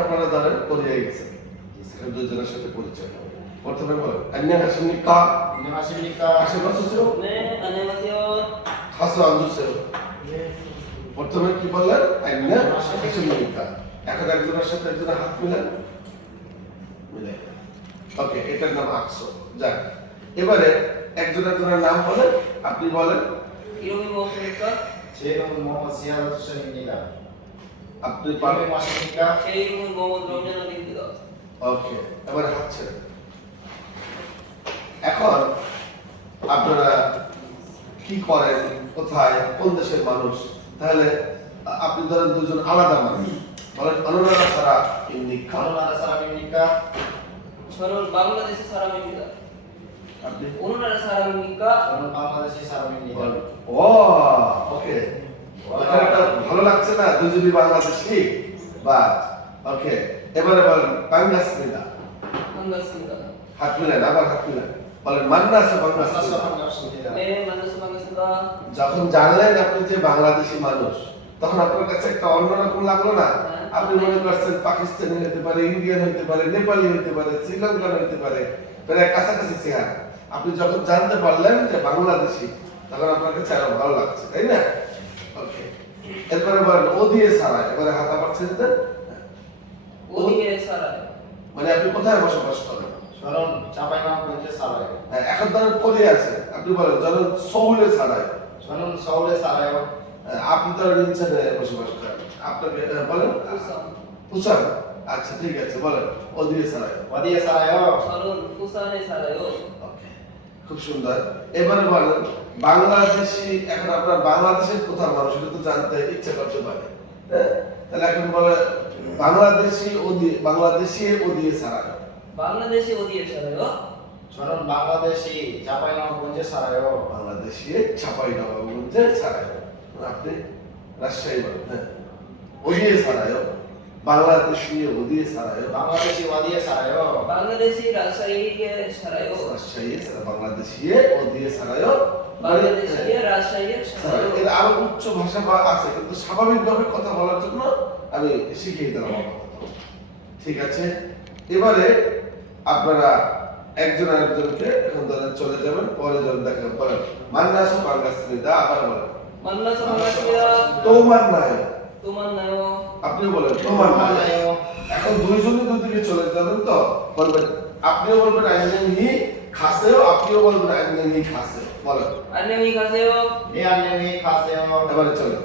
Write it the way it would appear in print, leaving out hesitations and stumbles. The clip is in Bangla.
আপনারা ধরেন কোরিয়ায় গেছেন, সেখানে দুজনের সাথে পরিচয় হবে। প্রথমে বলেন 안녕하십니까? 안녕하십니까? আশেপাশেও 네, 안녕하세요. হাসু আঞ্জুসেও। প্রথমে কি বললেন? 안녕하십니까? এখন একজনের সাথে একজনের হাত মিলান, মিলে ওকে, এটার নাম আকসো। যাক, এবারে একজন একজনের নাম বলেন, আপনি বলেন। 이름이 무엇입니까? 제 이름은 모하mmad 시아드 투션입니다. আপনি 이름이 পারবেন। 무엇입니까? 제 이름은 모하mmad 럼자나입니다. ওকে, এবারে হাত ছেড়ে। এখন আপনারা কি করেন, কোথায়, কোন দেশের মানুষ? তাহলে আপনি ধরেন দুজন আলাদা মানুষ, বলেন অনুরাধা সারা ইন্ডিকা। 어느 나라 사람입니까? 저는 방글라데시 사람입니다. আপনি 어느 나라 사람입니까? 저는 방글라데시 사람입니다. বলেন ও ওকে, এখানে একটা ভালো লাগছে না, দুজনই বাংলাদেশি। বাস ওকে, এবারে বলেন বাংলাদেশিদা। 반갑습니다. হাত মিলেন, আবার হাত মিলেন, বলেন মান্নাসে বাংলাদেশি। 만나서 반갑습니다. 네, 만나서 반갑습니다. যখন জানলেন আপনি যে বাংলাদেশি মানুষ, তখন আপনার কাছে একটা অন্যরকম লাগলো না? আপনি মনে করছেন পাকিস্তানি হতে পারে, ইন্ডিয়ান হতে পারে, নেপালি হতে পারে, শ্রীলঙ্কান হতে পারে, প্রায় কাছাকাছি চেহারা। আপনি যখন জানতে পারলেন যে বাংলাদেশি, তখন আপনার কাছে আরো ভালো লাগছে, তাই না? ওকে, এরপরে বলেন ও দিয়ে সারা। এবারে হাত আবার ছেড়ে দেন। 어디에 살아요? মানে আপনি কোথায় বসবাস করেন? 저는 자파이만군에 살아요. হ্যাঁ, এখন ধরেন কোরিয়া আছে, আপনি বলেন ধরেন সৌলে ছাড়ায়। 저는 서울에 살아요. আপনি ধরেন ইনসানে বসবাস করেন, আপনাকে বলেন 부산. পুসান। আচ্ছা ঠিক আছে, বলেন ও দিয়ে ছাড়ায়। 어디에 살아요? 저는 부산에 살아요. ওকে, খুব সুন্দর। এবারে বলেন বাংলাদেশি। এখন আপনার বাংলাদেশের কোথাও মানুষ, এটা তো জানতে ইচ্ছে করতে পারে, হ্যাঁ? তাহলে এখন বলে বাংলাদেশি ও দিয়ে ছাড়ায়। 방글라데시 어디에 살아요? 저는 방글라데시 자파이만군에 살아요. বাংলাদেশি ছাপাই নবাবগঞ্জে ছাড়ায়। আপনি রাজশাহী বলেন, হ্যাঁ ও দিয়ে ছাড়ায়। বাংলাদেশি ও দিয়ে ছাড়ায়। 방글라데시 어디에 살아요? 방글라데시 라샤이에 살아요. রাজশাহী বাংলাদেশি ও দিয়ে ছাড়ায়। 방글라데시에 라샤이에 살아요. এর আরো উচ্চ ভাষা আছে, কিন্তু স্বাভাবিকভাবে কথা বলার জন্য আমি শিখিয়ে দিলাম আপাতত। ঠিক আছে, এবারে আপনারা একজন আরেকজনকে এখন ধরেন চলে যাবেন, পরে যখন দেখেন বলেন মান্নাসো বাংলাদেশিদা। আবার বলেন 만나서 반갑습니다. তোমার নাই। 또 만나요. আপনি বলেন তোমার নাই। 만나요. এখন দুইজনই দুদিকে চলে যাবেন, তো বলবেন, আপনিও বলবেন আইনেমি খাসেও, আপনিও বলবেন আইনেমি খাসেও। বলেন 안녕히 가세요. 네, 안녕히 가세요. এবারে চলেন।